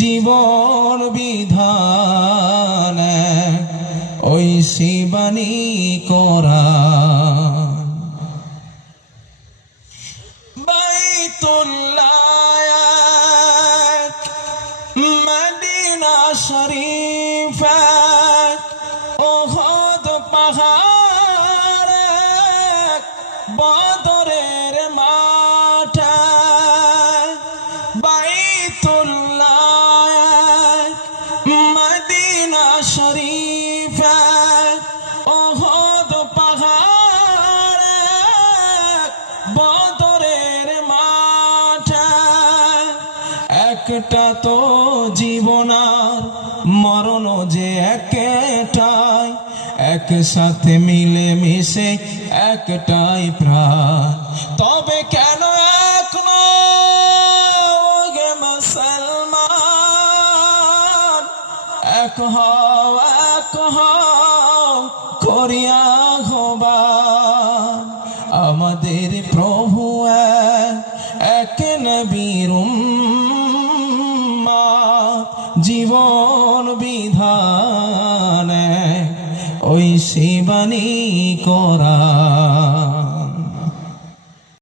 জীবন বিধান ওই শিবানী কোরআন। বাইতুল্লাহ মদিনা শরীফ ওহদ পাহাড় বদরের মাঠ। বাইতুল্লাহ মদিনা শরীফ ওহদ পাহাড় বদরের মাঠ। একটা তো জীবন আর মরণ যে একটাই, একসাথে মিলে মিশে একটাই প্রাণ। তবে কেন এক নয় মুসলমান, এক হও করিয়া আহ্বান। আমাদের প্রভু এক নবীর উম্মত, জীবন বিধান ওই শিবানী কোরআন।